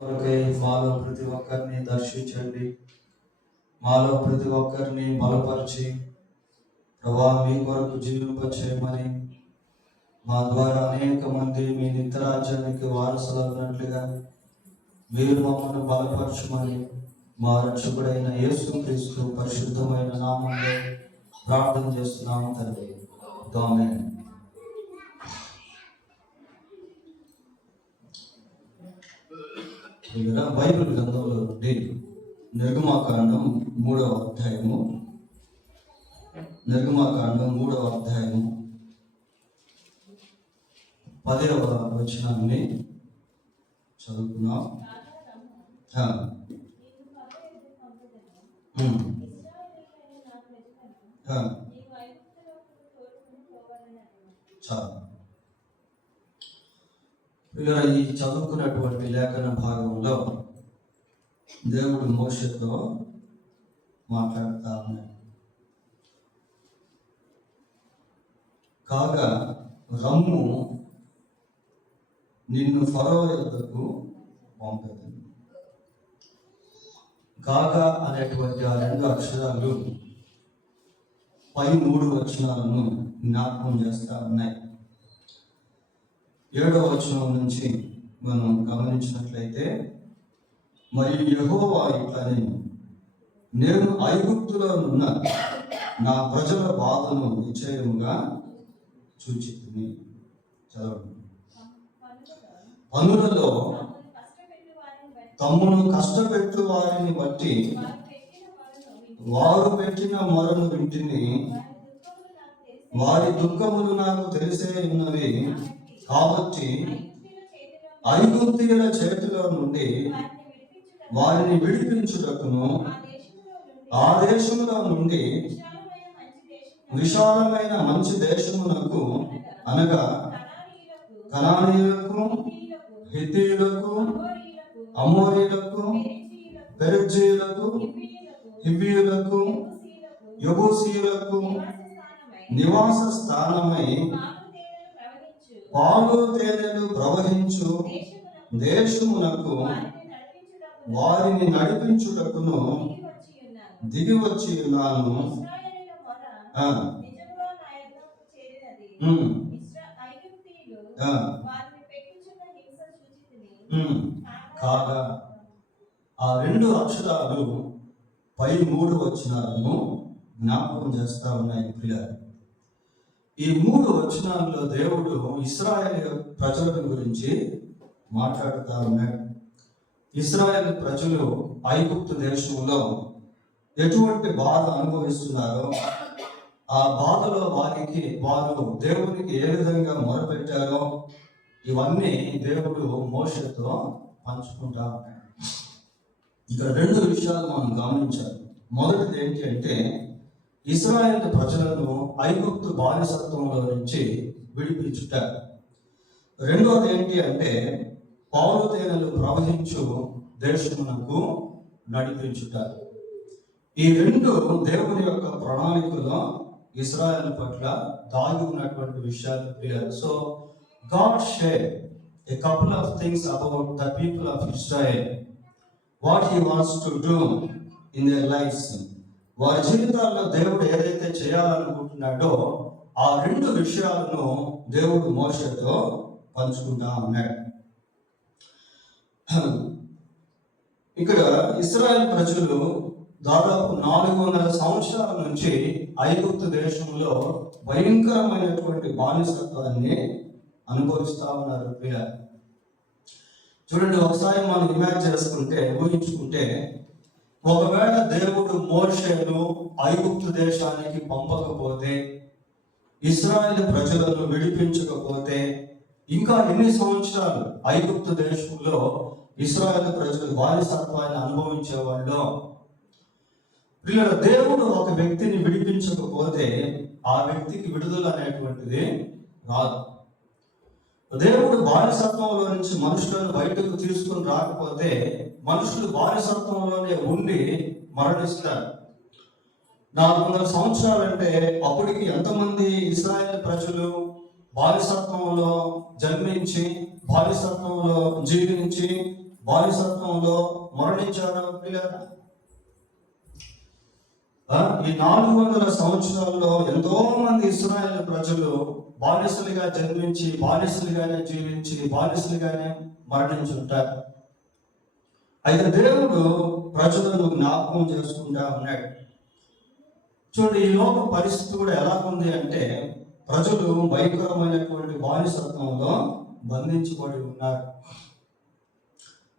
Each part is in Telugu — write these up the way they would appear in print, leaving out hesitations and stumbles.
కొరకై మాలో ప్రతి ఒక్కరిని దర్శించండి. మాలో ప్రతి ఒక్కరిని బలపరిచి ప్రభా మీ కొరకు జీవింప చేయమని, మా ద్వారా అనేక మంది మీ నిత్యరాజ్యానికి వారసులైనట్లుగా మీరు మమ్మల్ని బలపరచమని మా రక్షకుడైన యేసుక్రీస్తు పరిశుద్ధమైన నామంలో ప్రార్థన చేస్తున్నాము తండ్రి. ఆమేన్. బైబిల్ గ్రంథంలో నుండి నిర్గమాకాండం 3వ అధ్యాయము 10వ వచనాన్ని చదువుకున్నాం. చాలా ఈ చదువుకున్నటువంటి లేఖన భాగంలో దేవుడు మోషేతో మాట్లాడుతా ఉన్నాడు. కాగా రమ్ము, నిన్ను ఫరో యొద్దకు పంపేది. కాగా అనేటువంటి ఆ 2 అక్షరాలు పై 3 వచనాలను జ్ఞాపకం చేస్తా ఉన్నాయి. 7వ వచనం నుంచి మనం గమనించినట్లయితే, మరియు యెహోవా ఇట్లని, నేను ఐగుప్తులో ఉన్న నా ప్రజల బాధను నిశ్చయముగా చూచితిని. చదవండి. పనులలో తమ్మును కష్టపెట్టు వారిని బట్టి వారు పెట్టిన మొరను వింటిని, వారి దుఃఖములు నాకు తెలిసే ఉన్నవి కాబట్టి ఐగుప్తీయుల చేతిలో నుండి వారిని విడిపించుటకును, ఆ దేశములో నుండి విశాలమైన మంచి దేశమునకు, అనగా కనానీయులకు, హిత్తీయులకు, అమోరీయులకు, పెరిజ్జీయులకు, హివ్వీయులకు, యెబూసీయులకు నివాస స్థానమై పాలు తేనెలు ప్రవహించు దేశమునకు వారిని నడిపించుటకును దిగి వచ్చి ఉన్నాను. కాగా ఆ 2 అక్షరాలు పై 3 వచనాలను జ్ఞాపకం చేస్తా ఉన్నాయి ప్రియులారా. ఈ 3 వచనాల్లో దేవుడు ఇశ్రాయేలు ప్రజల గురించి మాట్లాడుతూ ఉన్నాడు. ఇశ్రాయేలు ప్రజలు ఐగుప్తు దేశంలో ఎటువంటి బాధ అనుభవిస్తున్నారో, ఆ బాధలో వారు దేవునికి ఏ విధంగా మొరపెట్టారో ఇవన్నీ దేవుడు మోషేతో పంచుకుంటా ఉన్నాడు. ఇక్కడ 2 విషయాలు మనం గమనించాలి. మొదటిది ఏంటి అంటే, ఇశ్రాయేలు ప్రజలను ఐగుప్తు బానిసత్వంలో నుంచి విడిపించుట. రెండవది ఏంటి అంటే, పాలు తేనెలు ప్రవహించు దేశమునకు నడిపించుట. ఈ 2 దేవుని యొక్క ప్రణాళికలో ఇశ్రాయేలు పట్ల దాగి ఉన్నటువంటి విషయాలు. So God share a couple of things about the people of Israel, what he wants to do in their lives. వారి జీవితాల్లో దేవుడు ఏదైతే చేయాలనుకుంటున్నాడో ఆ 2 విషయాలను దేవుడు మోషేతో పంచుకుంటా ఉన్నాడు. ఇక్కడ ఇశ్రాయేలు ప్రజలు దాదాపు 400 సంవత్సరాల నుంచి ఐగుప్తు దేశంలో భయంకరమైనటువంటి బానిసత్వాన్ని అనుభవిస్తా ఉన్నారు. చూడండి, ఒకసారి మనం ఊహించుకుంటే, ఒకవేళ దేవుడు మోషేను ఐగుప్తు దేశానికి పంపకపోతే, ఇశ్రాయేలు ప్రజలను విడిపించకపోతే, ఇంకా ఎన్ని సంవత్సరాలు ఐగుప్తు దేశంలో ఇశ్రాయేలు ప్రజలు బానిసత్వాన్ని అనుభవించేవాళ్ళు. దేవుడు ఒక వ్యక్తిని విడిపించకపోతే ఆ వ్యక్తికి విడుదల అనేటువంటిది రాదు. దేవుడు బానిసత్వంలో నుంచి మనుషులను బయటకు తీసుకుని రాకపోతే మనుషులు బానిసత్వంలోనే ఉండి మరణిస్తారు. 400 సంవత్సరాలు అంటే అప్పటికి ఎంతమంది ఇశ్రాయేలు ప్రజలు బానిసత్వంలో జన్మించి, బానిసత్వంలో జీవించి, బానిసత్వంలో మరణించారా పిల్లరా? ఈ 400 సంవత్సరాల్లో ఎంతో మంది ఇశ్రాయేలు ప్రజలు బానిసలుగా జన్మించి, బానిసలుగానే జీవించి, బానిసలుగానే మరణించుంటారు. అయితే దేవుడు ప్రజలను జ్ఞాపకం చేసుకుంటా ఉన్నాడు. చూడండి, ఈ లోక పరిస్థితి కూడా ఎలా ఉంది అంటే, ప్రజలు భయంకరమైనటువంటి బానిసత్వంలో బంధించబడి ఉన్నారు.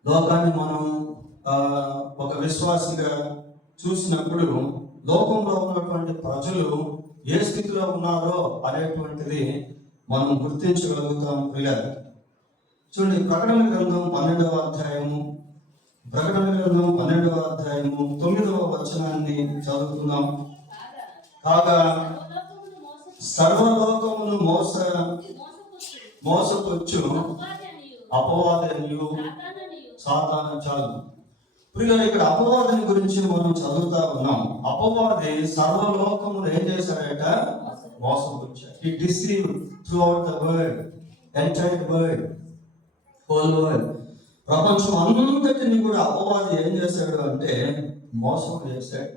లోకాన్ని మనం ఒక విశ్వాసిగా చూసినప్పుడు లోకంలో ఉన్నటువంటి ప్రజలు ఏ స్థితిలో ఉన్నారో అనేటువంటిది మనం గుర్తించగలుగుతాం పిల్లలు. చూడండి, ప్రకటన గ్రంథం 12వ అధ్యాయము 9వ వచనాన్ని చదువుతున్నాం. కాగా సర్వలోకమును మోసపుచ్చు అపవాదనియు సాతాను. చాలు ప్రియులారా, ఇక్కడ అపవాదిని గురించి మనం చదువుతా ఉన్నాం. అపవాది సర్వలోకమును ఏం చేశాడట? మోసపుచ్చాడు. He deceived throughout the world, entire world, whole world. ప్రపంచం అంతటిని కూడా అపవాది ఏం చేశాడు అంటే మోసం చేశాడు.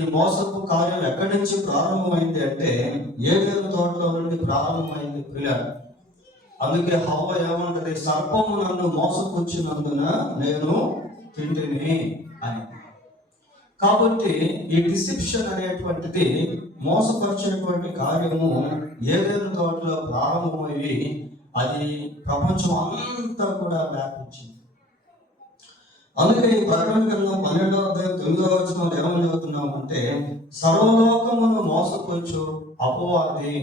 ఈ మోసపు కార్యం ఎక్కడి నుంచి ప్రారంభమైంది అంటే ఏదైనా తోటలో నుండి ప్రారంభమైంది పిల్లలు. అందుకే హవ్వ ఏమంటది? సర్పము నన్ను మోసపుచ్చినందున నేను తింటిని అని. కాబట్టి ఈ డిసెప్షన్ అనేటువంటిది, మోసపరిచేటువంటి కార్యము ఏదైనా తోటలో ప్రారంభమయ్యి అది ప్రపంచం అంతా కూడా వ్యాపించింది. అందుకే ఈ ప్రకటన గ్రంథం 12వ అధ్యాయం 9వ వచనంలో ఏమని చదువుతున్నామంటే, సర్వలోకమును మోసపుచ్చు అపవాది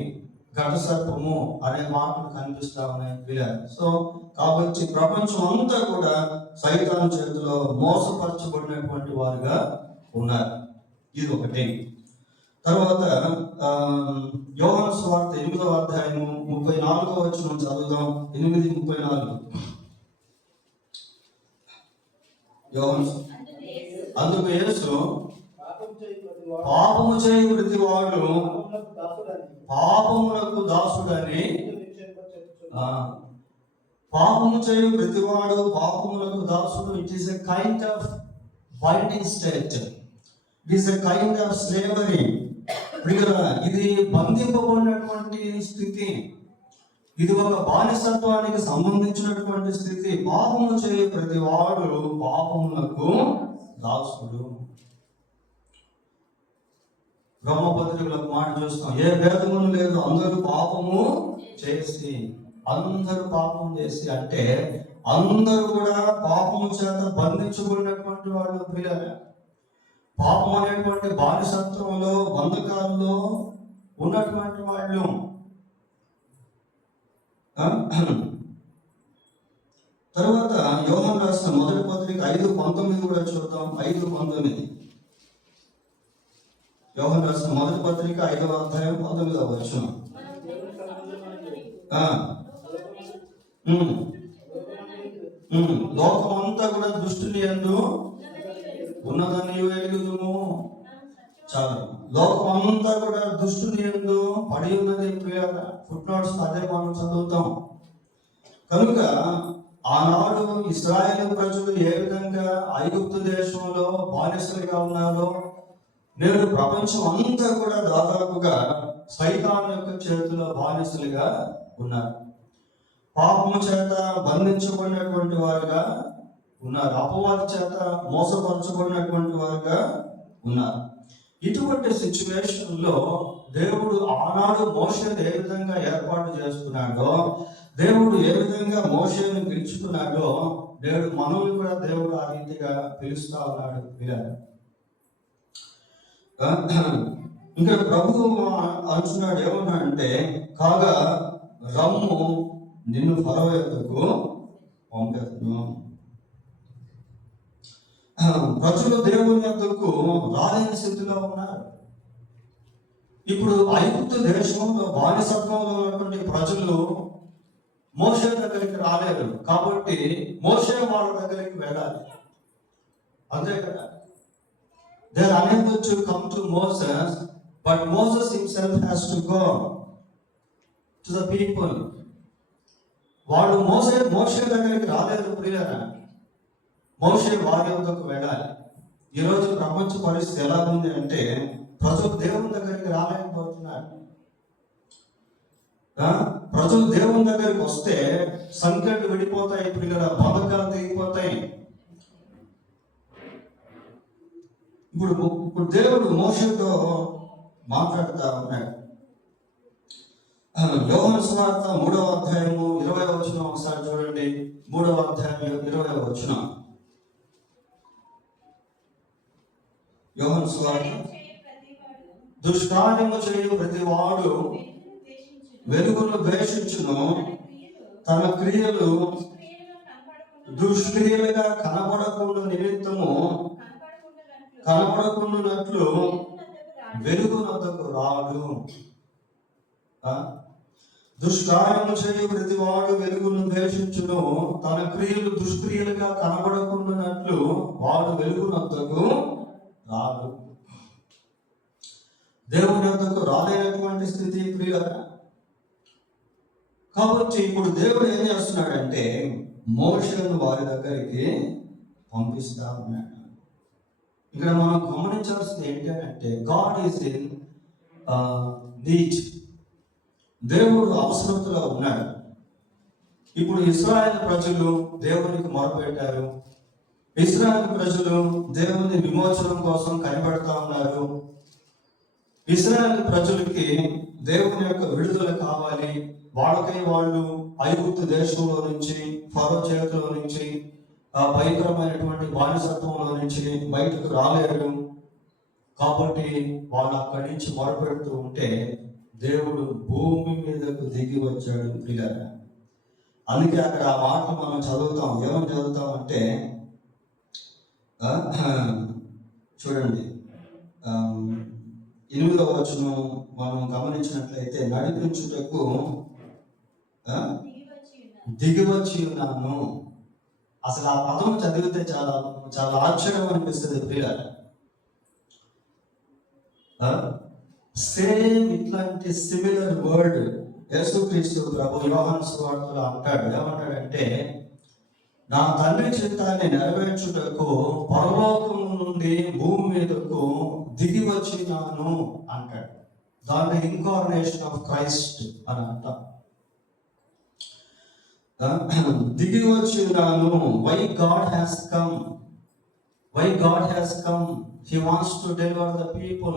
ఘట సర్పము అనే మాటలు కనిపిస్తా ఉన్నాయి. సో కాబట్టి ప్రపంచం అంతా కూడా సైతాను చేతిలో మోసపరచబడినటువంటి వారుగా ఉన్నారు. ఇది ఒకటి. తర్వాత యోహాను సువార్త 8వ అధ్యాయము 34వ వచనం చదువుదాం. 8:34. అందుకు యేసు, పాపము చేయి ప్రతివాడు పాపమునకు దాసుడని, పాపము చేయి ప్రతివాడు పాపమునకు దాసుడు. It is a kind of binding state, it is a kind of slavery. ఇది బంధింపబడినటువంటి స్థితి, ఇది ఒక బానిసత్వానికి సంబంధించినటువంటి స్థితి. పాపము చేయ ప్రతి వాడు పాపమునకు దాసుడు. బ్రహ్మపత్రికలో మాట చూస్తాం, ఏ భేదము లేదు, అందరూ పాపము చేసి, అందరూ పాపం చేసి అంటే అందరూ కూడా పాపము చేత బంధించబడినటువంటి వాళ్ళు పిల్లలు. పాపం అనేటువంటి బానిసత్వంలో, బంధకాల్లో ఉన్నటువంటి వాళ్ళు. తర్వాత యోహాను రాసిన మొదటి పత్రిక 5:19 కూడా చూద్దాం. 5:19. యోహాను రాసిన మొదటి పత్రిక 5వ అధ్యాయం 19వ వచనం. లోకమంతా కూడా దుష్టుని యందు ఉన్నదని ఎరుగుదుము. చాలు, లోకమంతా కూడా దుష్టుని యందు పడి ఉన్నది. ఫుట్ నోట్స్ అదే మనం చదువుతాం. కనుక ఆనాడు ఇశ్రాయేలు ప్రజలు ఏ విధంగా ఐగుప్తు దేశంలో బానిసలుగా ఉన్నారో, నేడు ప్రపంచం అంతా కూడా దాదాపుగా సైతాను యొక్క చేతిలో బానిసలుగా ఉన్నారు. పాపము చేత బంధించబడినటువంటి వారుగా ఉన్నారు. అపవాది చేత మోసపరచబడినటువంటి వారుగా ఉన్నారు. ఇటువంటి సిచ్యువేషన్లో దేవుడు ఆనాడు మోషేను ఏ విధంగా ఏర్పాటు చేసుకున్నాడో, దేవుడు ఏ విధంగా మోషేను పిలుచుకున్నాడో, దేవుడు మనల్ని కూడా దేవుడు ఆ రీతిగా పిలుస్తా ఉన్నాడు. ఇంకా ప్రభువు అంటున్నాడు, ఏమన్నాడంటే, కాగా రమ్ము నిన్ను ఫరో యొద్దకు పంపెదను. ప్రజలు దేవుని యొద్దకు రాలేని స్థితిలో ఉన్నారు. ఇప్పుడు ఐగుప్తు దేశంలో బానిసత్వంలో ఉన్నటువంటి ప్రజలు మోషే దగ్గరికి రాలేరు. కాబట్టి మోషే వాళ్ళ దగ్గరికి వెళ్ళాలి. అంతే కదా. They are unable to come to Moses, but Moses himself has to go to the people. వాళ్ళు మోషే దగ్గరికి రాలేదు ప్రియులారా. మోషే వారి వద్దకు వెళ్ళాలి. ఈరోజు ప్రపంచ పరిస్థితి ఎలా ఉంది అంటే ప్రజలు దేవుని దగ్గరికి రాలేకపోతున్నారు. ప్రజలు దేవుని దగ్గరికి వస్తే సంఖ్యలు విడిపోతాయి ప్రియులారా, బంధకాలు తెగిపోతాయి. ఇప్పుడు దేవుడు మోషేతో మాట్లాడుతూ ఉన్నాడు. యోహాను సువార్త 3వ అధ్యాయము 20వ వచనం ఒకసారి చూడండి. 3వ అధ్యాయం 20వ వచనం. యోహాను సువార్త, దుష్కార్యము చేయు ప్రతివాడు వెలుగును ద్వేషించును, తన క్రియలు దుష్క్రియలుగా కనబడకుండా నిమిత్తము కనబడకుండానట్లు వెలుగునొద్దకు రాడు. దుష్కార్యము చేయు ప్రతివాడు వెలుగును ద్వేషించును, తన క్రియలు దుష్క్రియలుగా కనబడకుండానట్లు వాడు వెలుగునొద్దకు రాడు. దేవుని వద్దకు రాలేనటువంటి స్థితి ప్రియులారా. కాబట్టి ఇప్పుడు దేవుడు ఏం చేస్తున్నాడంటే మోషేను వారి దగ్గరికి పంపిస్తా ఉన్నాడు. ఇక్కడ మనం గమనించాల్సింది ఏంటి అంటే గాడ్ ఈజ్ ఇన్ నీడ్. దేవుడు అవసరతలో ఉన్నాడు. ఇప్పుడు ఇశ్రాయేలు ప్రజలు దేవునికి మొరపెట్టారు. ఇశ్రాయేలు ప్రజలు దేవుని విమోచనం కోసం కనిపెడతా ఉన్నారు. ఇశ్రాయేలు ప్రజలకి దేవుని యొక్క విడుదల కావాలి. వాళ్ళకై వాళ్ళు ఐగుప్తు దేశంలో నుంచి, ఫరో చేతిలో నుంచి, ఆ భయంకరమైనటువంటి బానిసత్వంలో నుంచి బయటకు రాలేరు. కాబట్టి వాళ్ళు అక్కడి నుంచి మొరపెడుతూ ఉంటే దేవుడు భూమి మీదకు దిగి వచ్చాడు ప్రియులారా. అందుకే అక్కడ ఆ మాట మనం చదువుతాం. ఏమని చదువుతాం అంటే చూడండి, 8వ వచనం మనం గమనించినట్లయితే, నడిపించుటకు దిగి వచ్చి ఉన్నాను. అసలు ఆ పదం చదివితే చాలా చాలా ఆశ్చర్యం అనిపిస్తుంది ప్రియులారా. సేమ్ ఇట్లాంటి సిమిలర్ వర్డ్ యేసుక్రీస్తు ప్రభు యోహాను సువార్తలో అంటాడు. ఏమంటాడంటే, నా తండ్రి చిత్తాన్ని నెరవేర్చుటకు పరలోకం నుండి భూమి మీదకు దిగి వచ్చినాను అంటాడు. దాన్ని ఇన్కార్నేషన్ ఆఫ్ క్రైస్ట్ అని అంటాం. దిగి వచ్చినాను. Why God has come, why God has come. He wants to deliver the people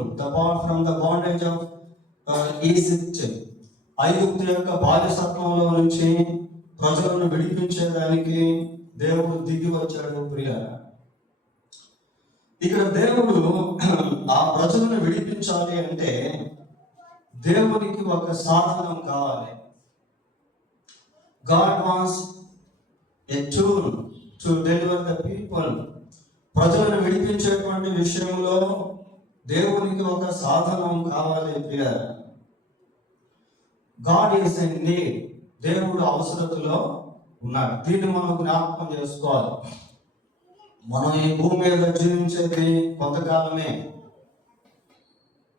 from the bondage of Egypt. ఐగుప్తు యొక్క బానిసత్వంలో నుంచి ప్రజలను విడిపించేదానికి దేవుడు దిగి వచ్చాడు ప్రియులారా. ఇక్కడ దేవుడు ఆ ప్రజలను విడిపించాలి అంటే దేవునికి ఒక సాధనం కావాలి. God wants a tool to deliver the people. ప్రజలను విడిపించేటువంటి విషయంలో దేవునికి ఒక సాధనం కావాలి ప్రియులారా. God is in need. దేవుడు అవసరతలో ఉన్నాడు. దీన్ని మనం జ్ఞాపకం చేసుకోవాలి. మనం ఈ భూమి మీద జీవించేది కొంతకాలమే.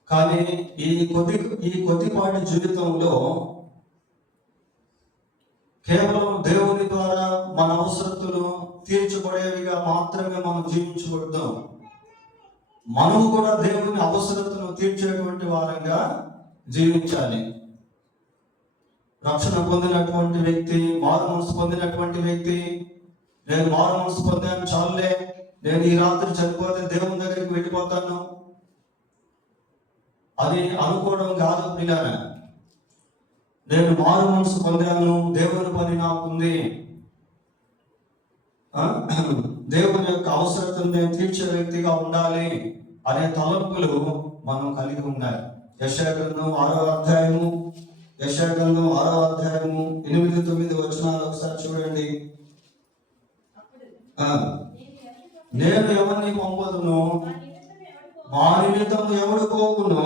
కానీ ఈ కొద్దిపాటి జీవితంలో కేవలం దేవుని ద్వారా మన అవసరతలు తీర్చబడేవిగా మాత్రమే మనం జీవించకూడదు. మనము కూడా దేవుని అవసరతను తీర్చేటువంటి వారంగా జీవించాలి. రక్షణ పొందినటువంటి వ్యక్తి, మారు మనసు పొందినటువంటి వ్యక్తి, నేను మారు మనసు పొందాను చాలులే, నేను ఈ రాత్రి చనిపోతే దేవుని దగ్గరికి వెళ్ళిపోతాను అని అనుకోవడం కాదు ప్రియులారా. నేను మారు మనసు పొందాను, దేవుని పని నాకుంది, దేవుని యొక్క అవసరతను నేను తీర్చే వ్యక్తిగా ఉండాలి అనే తలంపులు మనం కలిగి ఉండాలి. యెషయా గ్రంథం 6వ అధ్యాయము 8-9 వచనాలు ఒకసారి చూడండి. నేను ఎవరిని పంపదును, మా నిమిత్తం ఎవడు పోవును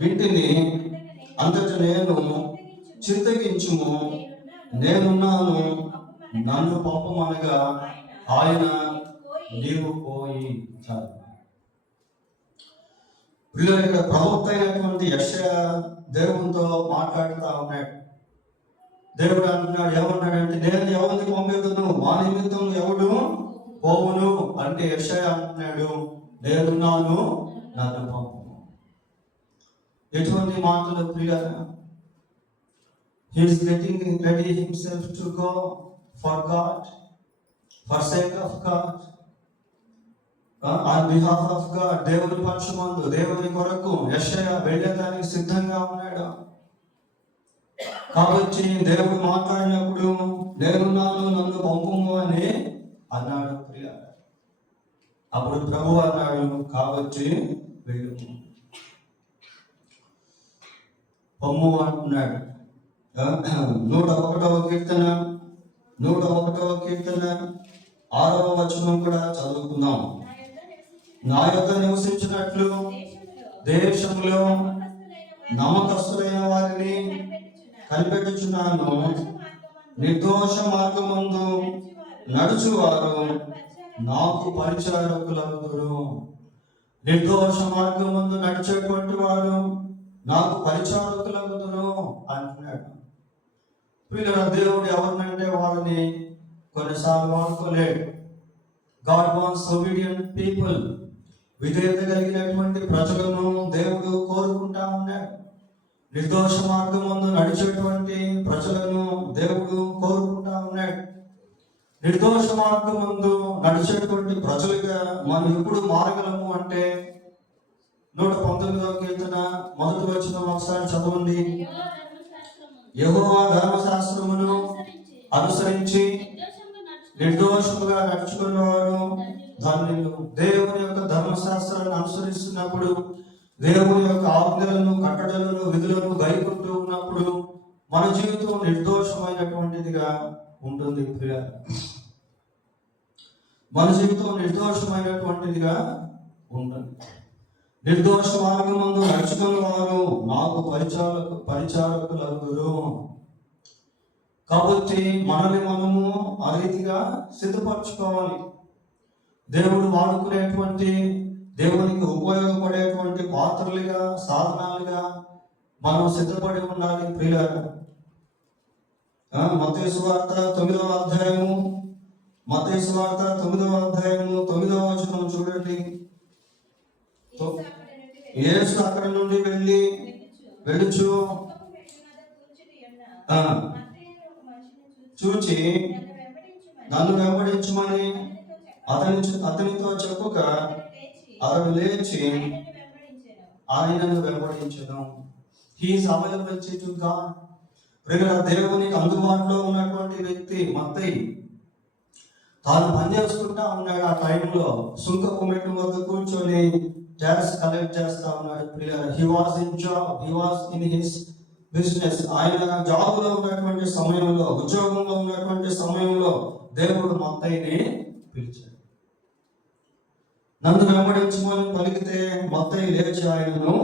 వింటిని, అంతట నేను చింతకించుము, నేనున్నాను, నన్ను పంపమనగా ఆయన నీవు పోయి. వీళ్ళు ఇక్కడ ప్రవక్త అయినటువంటి యెషయా దేవునితో మాట్లాడుతూ ఉన్నాడు. దేవుడు అంటున్నాడు, ఏమన్నాడంటే నేను ఎవరిని పంపితును మా నిమిత్తం ఎవడు పోవును అంటే యెషయా అంటున్నాడు, నేనున్నాను నన్ను పంపుము. ఎటువంటి మాటలు ప్రియులారా, he is getting ready himself to go for God, for sake of God, on behalf of God. దేవుని పక్షమందు దేవుని కొరకు యెషయా వెళ్ళడానికి సిద్ధంగా ఉన్నాడు. కాబట్టి దేవుడు మాట్లాడినప్పుడు నేనున్నాను నన్ను పంపుము అని అన్నాడు ప్రియులారా. అప్పుడు ప్రభువు అన్నాడు, కాబట్టి వెళ్ళు పొమ్ము అంటున్నాడు. 101వ కీర్తన 6వ వచనం కూడా చదువుకుందాం. నా యొద్ద నివసించినట్లు దేశంలో నమ్మకస్తులైన వారిని కనిపెట్టుచున్నాను. నిర్దోష మార్గమందు నడుచువారు నాకు పరిచారకులగుదురు. నిర్దోష మార్గమందు నడిచేటువంటి వారు నాకు పరిచారకులగుదురు అంటున్నాడు. వీళ్ళ దేవుడు ఎవరినంటే వాళ్ళని కొన్నిసార్లు వాడుకోలేడు. God wants obedient people. విధేయత కలిగినటువంటి ప్రజలను దేవుడు కోరుకుంటా ఉన్నాడు. నిర్దోష మార్గం ముందు నడిచేటువంటి ప్రజలను దేవుడు కోరుకుంటా ఉన్నాడు. నిర్దోష మార్గం ముందు నడిచేటువంటి ప్రజలుగా మనం ఎప్పుడు మారగలము అంటే 119వ కీర్తన 1వ వచనం ఒకసారి చదవండి. యెహోవా ధర్మశాస్త్రమును అనుసరించి నిర్దోషముగా నడుచుకునేవాడు ధన్యులు. దేవుని యొక్క ధర్మశాస్త్రాన్ని అనుసరిస్తున్నప్పుడు, దేవుని యొక్క ఆజ్ఞలను కట్టడలను విధులను గైకొంటూ ఉన్నప్పుడు మన జీవితం నిర్దోషమైనటువంటిదిగా ఉంటుంది ప్రియులారా. మన జీవితం నిర్దోషమైనటువంటిదిగా ఉంటుంది. నిర్దోష మార్గమందు నడుచుకున్న వారు నాకు పరిచారకులగుదురు. కాబట్టి మనల్ని మనము ఆ రీతిగా సిద్ధపరచుకోవాలి. దేవుడు వాడుకునేటువంటి, దేవునికి ఉపయోగపడేటువంటి పాత్రలుగా, సాధనాలుగా మనం సిద్ధపడి ఉండాలి ప్రియులారా. మత్తయి సువార్త 9వ అధ్యాయము 9వ వచనం చూడండి. యేసు అక్కడ నుండి వెళ్ళుచు చూచి నన్ను వెంబడించమని అతనితో చెప్పుక అతడు లేచి ఆయనను వెంబడించెను. He is available to God. దేవునికి అందుబాటులో ఉన్నటువంటి వ్యక్తి మత్తయి. తాను పనిచేసుకుంటా ఉన్నాడు. ఆ టైంలో సుంకపు మెట్టు వద్ద కూర్చొని ట్యాక్స్ కలెక్ట్ చేస్తా ఉన్నాడు ప్రియులారా. He was in job, he was in his business. ఆయన జాబ్లో ఉన్నటువంటి సమయంలో, ఉద్యోగంలో ఉన్నటువంటి సమయంలో దేవుడు మత్తయిని పిలిచాడు. నన్ను వెంబడించమని పలికితే మత్తయి లేచి ఆయనను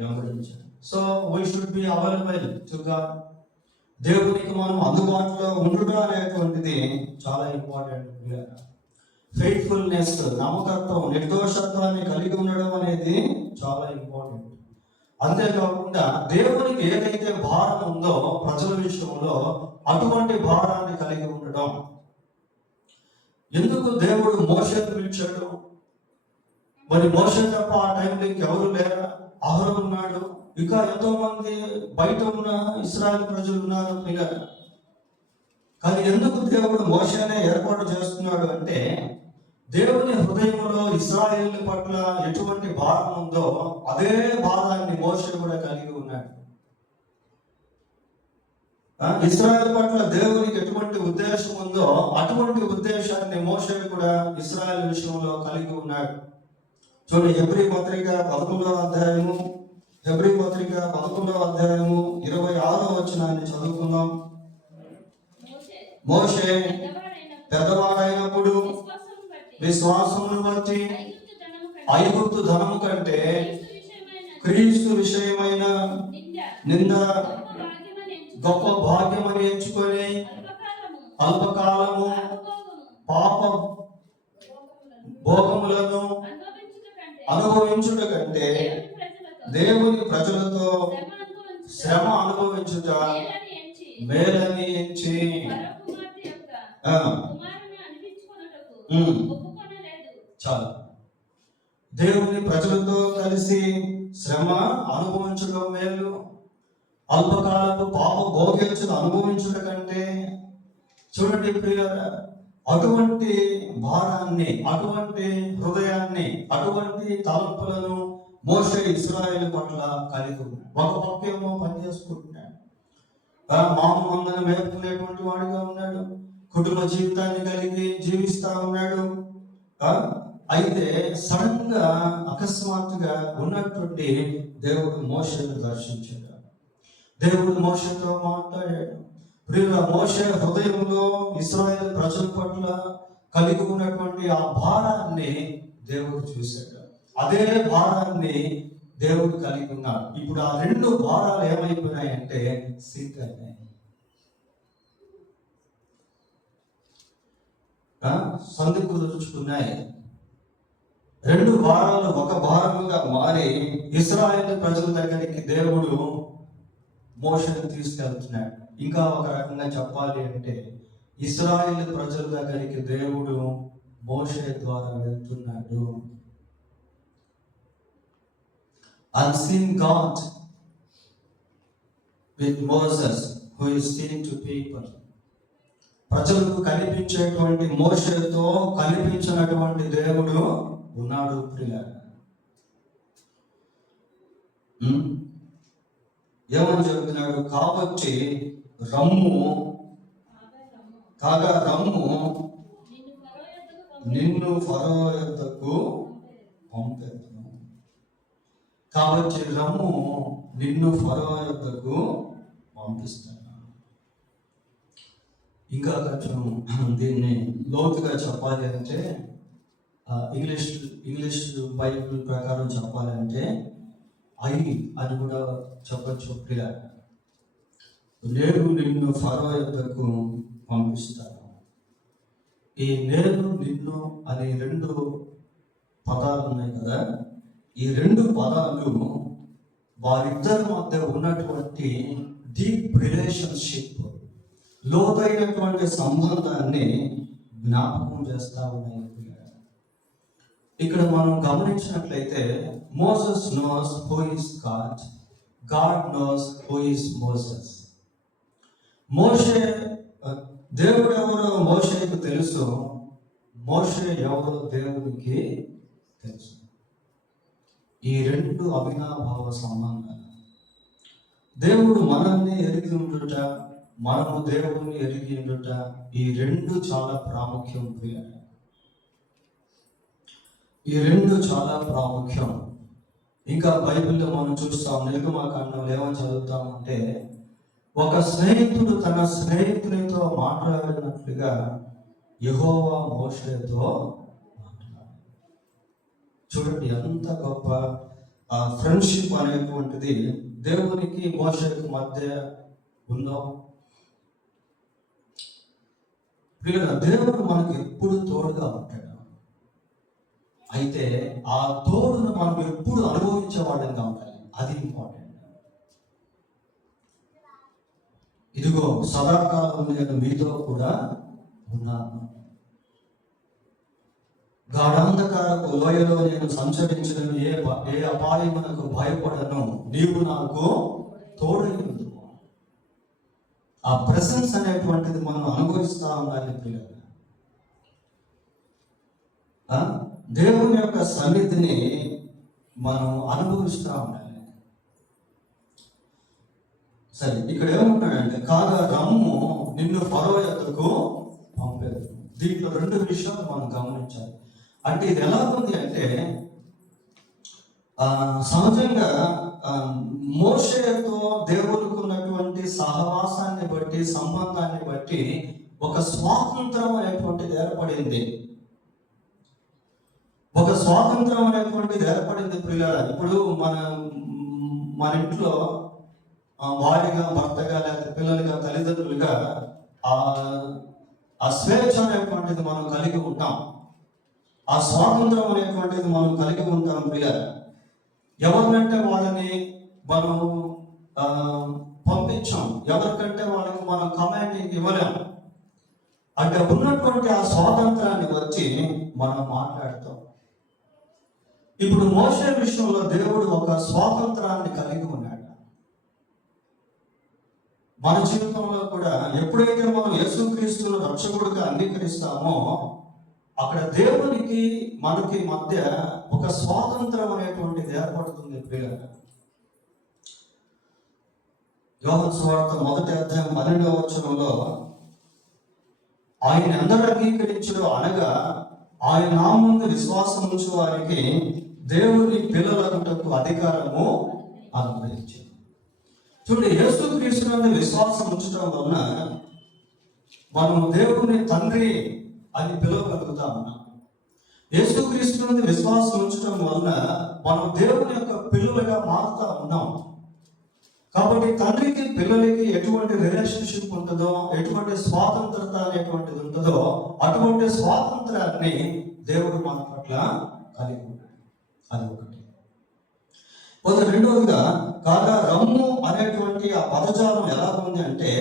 వెంబడించాడు. So we should be available to God. దేవునికి మనం అందుబాటులో ఉండడం అనేటువంటిది చాలా ఇంపార్టెంట్. ఫెయిత్ఫుల్నెస్, నమ్మకత్వం, నిర్దోషత్వాన్ని కలిగి ఉండడం అనేది చాలా ఇంపార్టెంట్. అంతేకాకుండా దేవునికి ఏదైతే భారం ఉందో ప్రజల విషయంలో అటువంటి భారాన్ని కలిగి ఉండడం. ఎందుకు దేవుడు మోషేను పిలిచాడు? మరి మోషే తప్ప ఆ టైంలో ఇంకెవరు లేరా? అహరోను ఉన్నాడు, ఇంకా ఎంతో మంది బయట ఉన్న ఇశ్రాయేలు ప్రజలు ఉన్నారు పిల్లలు. కానీ ఎందుకు దేవుడు మోషేనే ఏర్పాటు చేస్తున్నాడు అంటే, దేవుని హృదయంలో ఇశ్రాయేలు పట్ల ఎటువంటి భారం ఉందో అదే భారాన్ని మోషే కూడా కలిగి ఉన్నాడు. ఇశ్రాయేలు పట్ల దేవునికి ఎటువంటి ఉద్దేశం ఉందో అటువంటి ఉద్దేశాన్ని మోషే కూడా ఇశ్రాయేలు విషయంలో కలిగి ఉన్నాడు. చూడండి, హెబ్రీ పత్రిక 11వ అధ్యాయము 26వ వచనాన్ని చదువుకుందాం. మోషే పెద్దవాడైనప్పుడు విశ్వాసమును బట్టి ఐగుప్తు ధనము కంటే క్రీస్తు విషయమైన నింద గొప్ప భాగ్యమని ఎంచుకొని అల్పకాలము పాప భోగములను అనుభవించుట కంటే దేవుని ప్రజలతో శ్రమ అనుభవించుట మేలని ఆ, కుమారుని అనిపించుకొనుటకు ఉమ్, ఒప్పుకొనలేదు. చాలు. దేవుని ప్రజలతో కలిసి శ్రమ అనుభవించడం మేలు, అల్పకాలపు పాప భోగించులు అనుభవించడం కంటే. చూడండి ప్రియులారా, అటువంటి భారాన్ని, అటువంటి హృదయాన్ని, అటువంటి తలంపులను మోషే ఇశ్రాయేలు పట్ల కలిగి ఉన్నాడు. ఒక పక్కేమో పని చేసుకుంటున్నాడు, మామూలు మందను మేపుకునేటువంటి వాడిగా ఉన్నాడు, కుటుంబ జీవితాన్ని కలిగి జీవిస్తా ఉన్నాడు. అయితే సడన్ గా అకస్మాత్తుగా ఉన్నటువంటి దేవుడు మోషేను దర్శించాడు. దేవుడు మోషేతో మాట్లాడాడు. ప్రియుల, మోషే హృదయంలో ఇశ్రాయేలు ప్రజల పట్ల కలిగి ఉన్నటువంటి ఆ భారాన్ని దేవుడు చూశాడు. అదే భారాన్ని దేవుడు కలిగి ఉన్నాడు. ఇప్పుడు ఆ రెండు భారాలు ఏమైపోయినాయంటే సింక్ అయినాయి, సంధి కుదుర్చుకున్నాయి. రెండు భారాలు ఒక భారముగా మారి ఇశ్రాయేలు ప్రజల దగ్గరికి దేవుడు మోషేను తీసుకెళ్తున్నాడు. ఇంకా ఒక రకంగా చెప్పాలి అంటే ఇశ్రాయేలు ప్రజల దగ్గరికి దేవుడు మోషే ద్వారా వెళ్తున్నాడు. Unseen God with Moses who is seen to people. ప్రజలకు కనిపించేటువంటి మోషేతో కనిపించినటువంటి దేవుడు ఉన్నాడు ప్రియులారా. ఏమని చెబుతున్నాడు? కాబట్టి రమ్ము, కాగా రమ్ము, నిన్ను ఫరో యొద్దకు పంపెదను. కాబట్టి రమ్ము, నిన్ను ఫరో యొద్దకు పంపిస్తాను. ఇంకా కొంచెం దీన్ని లోతుగా చెప్పాలి అంటే ఇంగ్లీష్ బైబిల్ ప్రకారం చెప్పాలంటే ఐ అని కూడా చెప్పచ్చు ప్రియ. నేను నిన్ను ఫరో యొద్దకు పంపిస్తాను. ఈ నేను నిన్ను అనే రెండు పదాలు ఉన్నాయి కదా, ఈ రెండు పదాలు వారిద్దరి మధ్య ఉన్నటువంటి డీప్ రిలేషన్షిప్, లోతైనటువంటి సంబంధాన్ని జ్ఞాపకం చేస్తా ఉన్నాయి. ఇక్కడ మనం గమనించినట్లయితే Moses knows who is God, God knows who is Moses. మోషే దేవుడు ఎవరో మోషేకు తెలుసు, మోషే ఎవరో దేవుడికి తెలుసు. ఈ రెండు అవినాభావ సంబంధాలు. దేవుడు మనల్ని ఎరిగి ఉండుట, మనము దేవుడిని ఎరిగి ఉండుట, ఈ రెండు చాలా ప్రాముఖ్యం ప్రియులారా. ఈ రెండు చాలా ప్రాముఖ్యం. ఇంకా బైబిల్లో మనం చూస్తాం, నిర్గమకాండంలో ఏమని చదువుతామంటే, ఒక స్నేహితుడు తన స్నేహితునితో మాట్లాడినట్లుగా యెహోవా మోషేతో మాట్లాడాడు. చూడండి ఎంత గొప్ప ఫ్రెండ్షిప్ అనేటువంటిది దేవునికి మోషేకు మధ్య ఉందో. దేవుడు మనకు ఎప్పుడు తోడుగా ఉంటాడు. అయితే ఆ తోడును మనం ఎప్పుడు అనుభవించేవాళ్ళంగా ఉండాలి, అది ఇంపార్టెంట్. ఇదిగో సదాకాలం నేను మీతో కూడా ఉన్నాను, గాఢాంధకారపు లోయలో నేను సంచరించడం ఏ అపాయమునకు భయపడను, నీవు నాకు తోడై ఉండు. ఆ ప్రెసెన్స్ అనేటువంటిది మనం అనుభవిస్తా ఉండాలి పిల్లలు. దేవుని యొక్క సన్నిధిని మనం అనుభవిస్తూ ఉండాలి. సరే, ఇక్కడ ఏమంటాడంటే, కాగా రమ్ము, నిన్ను ఫరో యొద్దకు పంపేది. దీంట్లో రెండు విషయాలు మనం గమనించాలి. అంటే ఇది ఎలా ఉంది అంటే, సహజంగా మోషేతో దేవునికి ఉన్నటువంటి సహవాసాన్ని బట్టి, సంబంధాన్ని బట్టి ఒక స్వాతంత్రం అనేటువంటిది ఏర్పడింది. ఒక స్వాతంత్రం అనేటువంటిది ఏర్పడింది ప్రియులారా. ఇప్పుడు మన ఇంట్లో భార్యగా, భర్తగా, లేకపోతే పిల్లలుగా, తల్లిదండ్రులుగా ఆ స్వేచ్ఛ అనేటువంటిది మనం కలిగి ఉంటాం. ఆ స్వాతంత్రం అనేటువంటిది మనం కలిగి ఉంటాం ప్రియులారా. ఎవరినంటే వాళ్ళని మనం పంపించాం, ఎవరికంటే వాళ్ళకి మనం కమాండింగ్ ఇవ్వలేం. అంటే ఉన్నటువంటి ఆ స్వాతంత్రాన్ని వచ్చి మనం మాట్లాడతాం. ఇప్పుడు మోషే విషయంలో దేవుడు ఒక స్వాతంత్రాన్ని కలిగి ఉన్నాడు. మన జీవితంలో కూడా ఎప్పుడైతే మనం యేసుక్రీస్తును రక్షకుడిగా అంగీకరిస్తామో అక్కడ దేవునికి మనకి మధ్య ఒక స్వాతంత్రం అనేటువంటిది ఏర్పడుతుంది. ప్రియులారా, యోహాను సువార్త 1:12 ఆయన అందరూ అంగీకరించడు అనగా ఆయన నామమున విశ్వాసం ఉంచు వారికి దేవుని పిల్లలగుటకు అధికారము అనుగ్రహించింది. చూడండి, యేసుక్రీస్తునందు విశ్వాసం ఉంచడం వలన మనం దేవుని తండ్రి అని పిలవగలుగుతా ఉన్నాం. యేసుక్రీస్తునందు విశ్వాసం ఉంచడం వలన మనం దేవుని యొక్క పిల్లలుగా మారుతా ఉన్నాం. కాబట్టి తండ్రికి పిల్లలకి ఎటువంటి రిలేషన్షిప్ ఉంటుందో, ఎటువంటి స్వాతంత్రత అనేటువంటిది ఉంటుందో, అటువంటి స్వాతంత్రాన్ని దేవుడు మన పట్ల కలిగి ఉన్నాడు. అది ఒకటి. రెండవదిగా కాగా రమ్ము అనేటువంటి ఆ పదజాలం ఎలా ఉంది అంటే,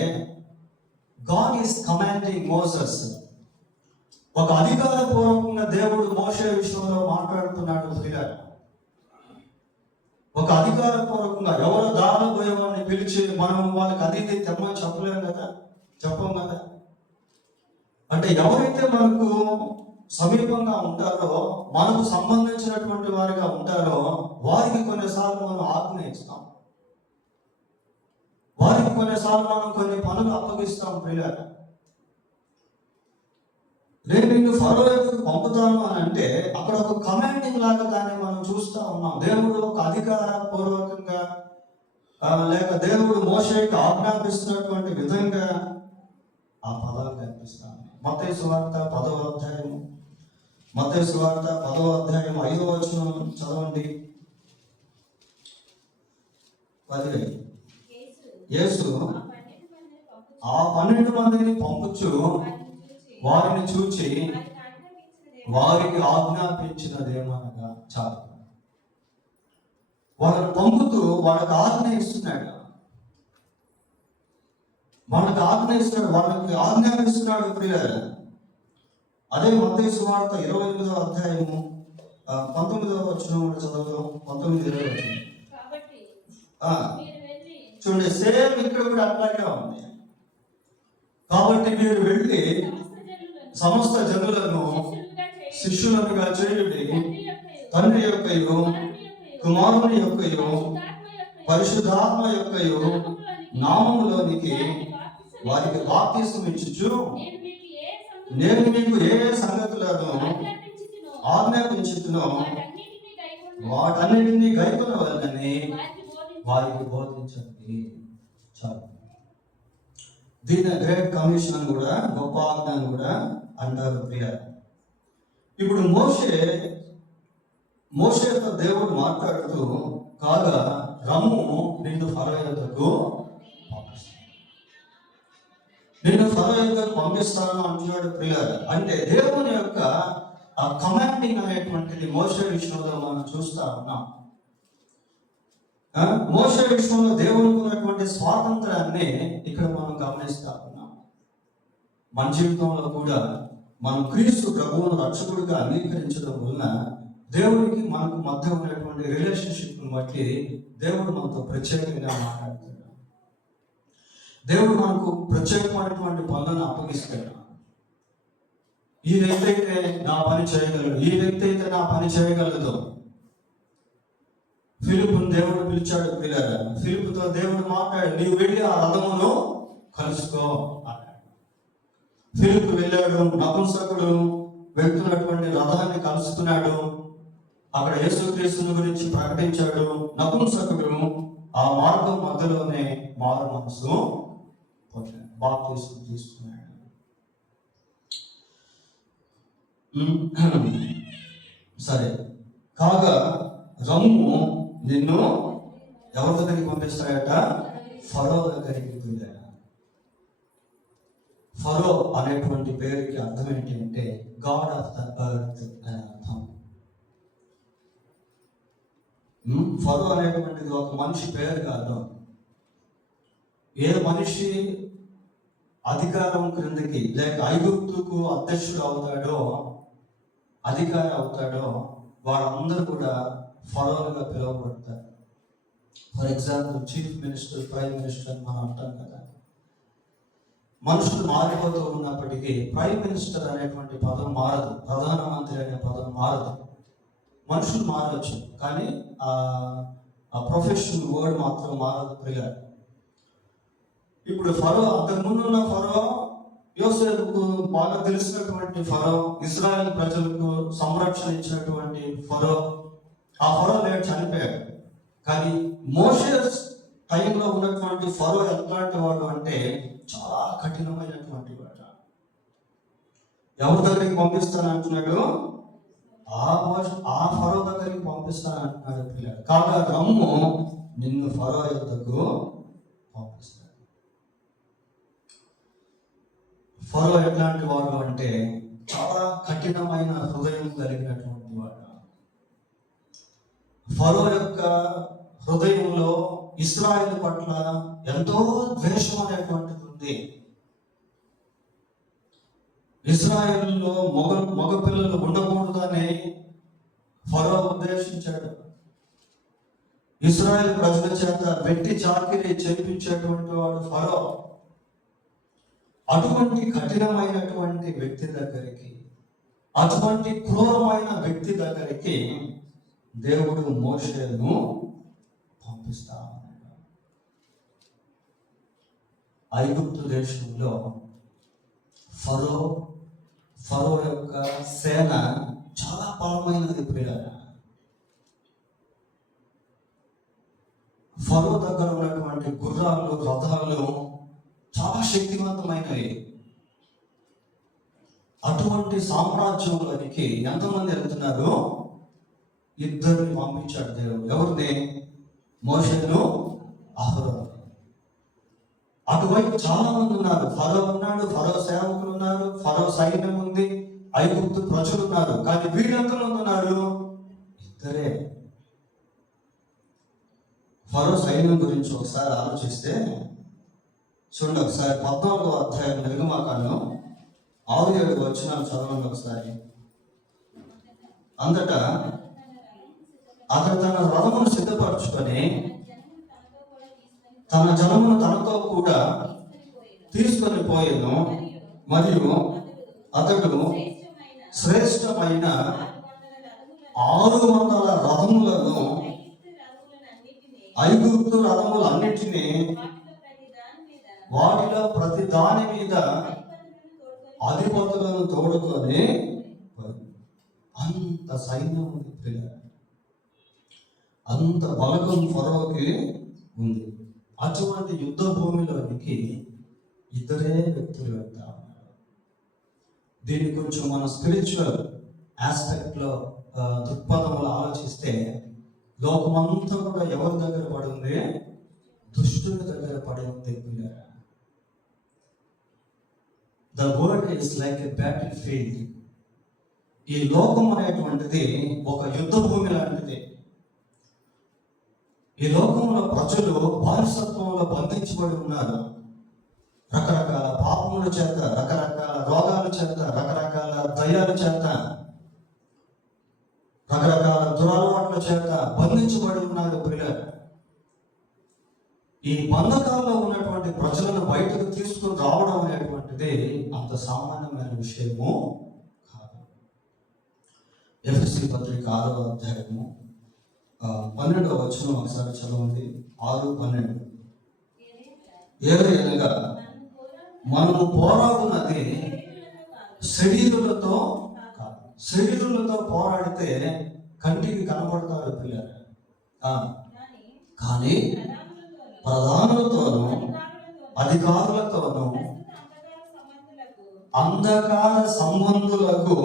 గాడ్ ఈస్ కమాండింగ్ మోసెస్. ఒక అధికారపూర్వకంగా దేవుడు మోషే విషయంలో మాట్లాడుతున్నాడు. ఒక అధికారపూర్వకంగా ఎవరు దారిలో పోయేవాడిని పిలిచి మనం వాళ్ళకి అది ఇది తెమ్మని చెప్పలేం కదా, చెప్పం కదా. అంటే ఎవరైతే మనకు సమీపంగా ఉంటారో, మనకు సంబంధించినటువంటి వారిగా ఉంటారో వారికి కొన్నిసార్లు మనం ఆజ్ఞ ఇస్తాం, వారికి కొన్నిసార్లు మనం కొన్ని పనులు అప్పగిస్తాం. ప్రియులారా, నేను నిన్ను ఫరో దగ్గరకు పంపుతాను అని అంటే అక్కడ ఒక కమాండింగ్ లాగా దాన్ని మనం చూస్తూ ఉన్నాం. దేవుడు ఒక అధికార పూర్వకంగా లేక దేవుడు మోషేకి ఆజ్ఞాపిస్తున్నటువంటి విధంగా ఆ పదాలు కనిపిస్తాను. మత్తయి సువార్త 10వ అధ్యాయము, మత్తయి సువార్త 10వ అధ్యాయం 5వ వచనం చదవండి. యేసు ఆ 12 మందిని పంపుచు వారిని చూచి వారికి ఆజ్ఞాపించినదేమనగా, చాలు. వాళ్ళని పంపుతూ వాళ్ళకి ఆజ్ఞ ఇస్తున్నాడు, వాళ్ళకి ఆజ్ఞాపిస్తున్నాడు. ప్రియులారా, అదే మత్తయి సువార్త 28వ అధ్యాయము 19వ వచనం కూడా చదువుతాం. 19-20 వచనం చూడండి, సేమ్ ఇక్కడ కూడా అట్లాగే ఉంది. కాబట్టి మీరు వెళ్ళి సమస్త జనులను శిష్యులుగా చేయుడి, తండ్రి యొక్కయు కుమారుని యొక్కయు పరిశుద్ధాత్మ యొక్కయు నామములోనికి వారికి బాప్తిస్మం ఇచ్చుచు నేను మీకు ఏ సంగతులను ఆజ్ఞాపించుతున్నో వాటన్నిటినీ గైకొనవలెనని వారికి బోధించండి. చాలు. దీని గ్రేట్ కమిషన్ అని కూడా, గొప్ప ఆజ్ఞ అని కూడా అంటారు. ప్రియ, ఇప్పుడు మోషేతో దేవుడు మాట్లాడుతూ, కాగా రమ్ము నిన్ను ఫరో యొద్దకు పంపిస్తాను అంటున్నాడు. ప్రియ, అంటే దేవుని యొక్క ఆ కమాండింగ్ అనేటువంటిది మోషే విషయంలో మనం చూస్తా ఉన్నాం. మోషే విషయంలో దేవునికి ఉన్నటువంటి స్వాతంత్రాన్ని ఇక్కడ మనం గమనిస్తా ఉన్నాం. మన జీవితంలో కూడా మనం క్రీస్తు ప్రభువును రక్షకుడిగా అంగీకరించడం వలన దేవునికి మనకు మధ్య ఉన్నటువంటి రిలేషన్షిప్ను బట్టి దేవుడు మనతో ప్రత్యేకంగా మాట్లాడుతున్నాడు. దేవుడు మనకు ప్రత్యేకమైనటువంటి పనులను అప్పగిస్తాడు. ఈ వ్యక్తి అయితే నా పని చేయగలడు, ఈ వ్యక్తి అయితే నా పని చేయగలదు. ఫిలిప్పును దేవుడు పిలిచాడు. పిల్లరా, ఫిలిప్పుతో దేవుడు మాట్లాడు, నీవు వెళ్ళి ఆ రథమును కలుసుకో అన్నాడు. ఫిలిప్పు వెళ్ళాడు, నపుంసకుడు వెళ్తున్నటువంటి రథాన్ని కలుసుకున్నాడు. అక్కడ యేసుక్రీస్తుని గురించి ప్రకటించాడు. నపుంసకుడు ఆ మార్గం మధ్యలోనే మారు మనసు బాప్తిస్మం తీసుకున్నాడు. సరే, కాగా రమ్ము నిన్ను ఎవరి దగ్గరికి పంపిస్తాడట? ఫరో దగ్గరికి వెళ్ళాడు. ఫరో అనేటువంటి పేరుకి అర్థం ఏంటి అంటే గాడ్ ఆఫ్ ద ఎర్త్ అని అర్థం. ఫరో అనేటువంటిది ఒక మనిషి పేరు కాదు. ఏ మనిషి అధికారం క్రిందకి లేక ఐగుప్తుకు అధ్యక్షుడు అవుతాడో, అధికారి అవుతాడో, వాళ్ళందరూ కూడా ఫరోలుగా పిలువబడతారు. For example chief minister, prime minister అని మనం అంటాం కదా. మనుషులు మారిపోతూ ఉన్నప్పటికీ ప్రైమ్ మినిస్టర్ అనేటువంటి పదం మారదు, ప్రధానమంత్రి అనే పదం మారదు. మనుషులు మారవచ్చు, కానీ ఆ ప్రొఫెషనల్ వర్డ్ మాత్రం మారదు ప్రియ. ఇప్పుడు ఫరో, అంతకుముందున్న ఫరో, యోసేపుకు బాగా తెలిసినటువంటి ఫరో, ఇజ్రాయెల్ ప్రజలకు సంరక్షణ ఇచ్చినటువంటి ఫరో, ఆ ఫరో లేడు, చనిపోయాడు. కానీ మోషే టైంలో ఉన్నటువంటి ఫరో ఎట్లాంటి వాడు అంటే చాలా కఠినమైనటువంటి వాడు. ఎవరి దగ్గరికి పంపిస్తానంటున్నాడు? ఆ ఫరో దగ్గరికి పంపిస్తానంటున్నాడు పిల్లలు. కాగా రమ్ము, నిన్ను ఫరో యొద్దకు పంపిస్తాడు. ఫరో ఎట్లాంటి వాడు అంటే చాలా కఠినమైన హృదయం కలిగినటువంటి వాడు. ఫరో యొక్క హృదయంలో ఇశ్రాయేలు పట్ల ఎంతో ద్వేషం అనేటువంటిది ఉంది. ఇశ్రాయేలులో మగ పిల్లలు ఉండకూడదని ఫరో ఉద్దేశించాడు. ఇశ్రాయేలు ప్రజల చేత వెట్టి చాకిరీ చేయించేటువంటి వాడు ఫరో. అటువంటి కఠినమైనటువంటి వ్యక్తి దగ్గరికి, అటువంటి క్రూరమైన వ్యక్తి దగ్గరికి దేవుడు మోషేను పంపిస్తా ఉన్నాడు. ఐగుప్తు దేశంలో ఫరో యొక్క సేన చాలా బలమైనది ప్రియులారా. ఫరో దగ్గర ఉన్నటువంటి గుర్రాలు, రథాలు చాలా శక్తివంతమైనవి. అటువంటి సామ్రాజ్యంలోనికి ఎంతమంది వెళ్తున్నారు? ఇద్దరిని పంపించాడు దేవుడు. ఎవరిని? మోషేను, అహరోను. అటువైపు చాలా మంది ఉన్నారు. ఫరో ఉన్నాడు, ఫరో సేవకులు ఉన్నారు, ఫరో సైన్యం ఉంది, ఐగుప్తు ప్రజలు ఉన్నారు. కానీ వీళ్ళెంతమంది ఉన్నారు? ఇద్దరే. ఫరో సైన్యం గురించి ఒకసారి ఆలోచిస్తే చూడండి. ఒకసారి 14వ అధ్యాయం నిర్గమాకాండం 6-7 వచనాలు చదవండి ఒకసారి. అంతటా అతడు తన రథమును సిద్ధపరచుకొని తన జనమును తనతో కూడా తీసుకొని పోయేను. మరియు అతడు శ్రేష్టమైన 600 రథములను, ఐగుప్తు రథములన్నిటినీ, వాటిలో ప్రతి దాని మీద అధిపతులను తోడుకొని, అంత సైన్యం ఉంది, అంత బలగం ఫరోకి ఉంది. అటువంటి యుద్ధ భూమిలోనికి ఇద్దరే వ్యక్తులు వెళ్తా ఉన్నారు. దీన్ని కొంచెం మనం స్పిరిచువల్ ఆస్పెక్ట్ లో దృక్పథంలో ఆలోచిస్తే లోకమంతా కూడా ఎవరి దగ్గర పడి ఉంది? దుష్టుల దగ్గర పడి ఉంది. The world is like a battle field. ఈ లోకం అనేటువంటిది ఒక యుద్ధ భూమి లాంటిది. ఈ లోకంలో ప్రజలు బానిసత్వంలో బంధించబడి ఉన్నారు. రకరకాల పాపముల చేత, రకరకాల రోగాల చేత, రకరకాల దయ్యాల చేత, రకరకాల దురలవాట్ల చేత బంధించబడి ఉన్నారు పిల్లలు. ఈ బంధకాల్లో ఉన్నటువంటి ప్రజలను బయటకు తీసుకుని రావడం అనేటువంటిది అంత సామాన్యమైన విషయము కాదు. ఎఫెసీ పత్రిక 6వ అధ్యాయము 12వ వచనం ఒకసారి చదవండి. 6:12. ఏలయనగా మనము పోరాడున్నది శరీరులతో కాదు. శరీరులతో పోరాడితే కంటికి కనబడతారు పిల్లలు, కానీ ప్రధానులతోనూ అధికారులతోనూ అంధకార సంబంధులకు,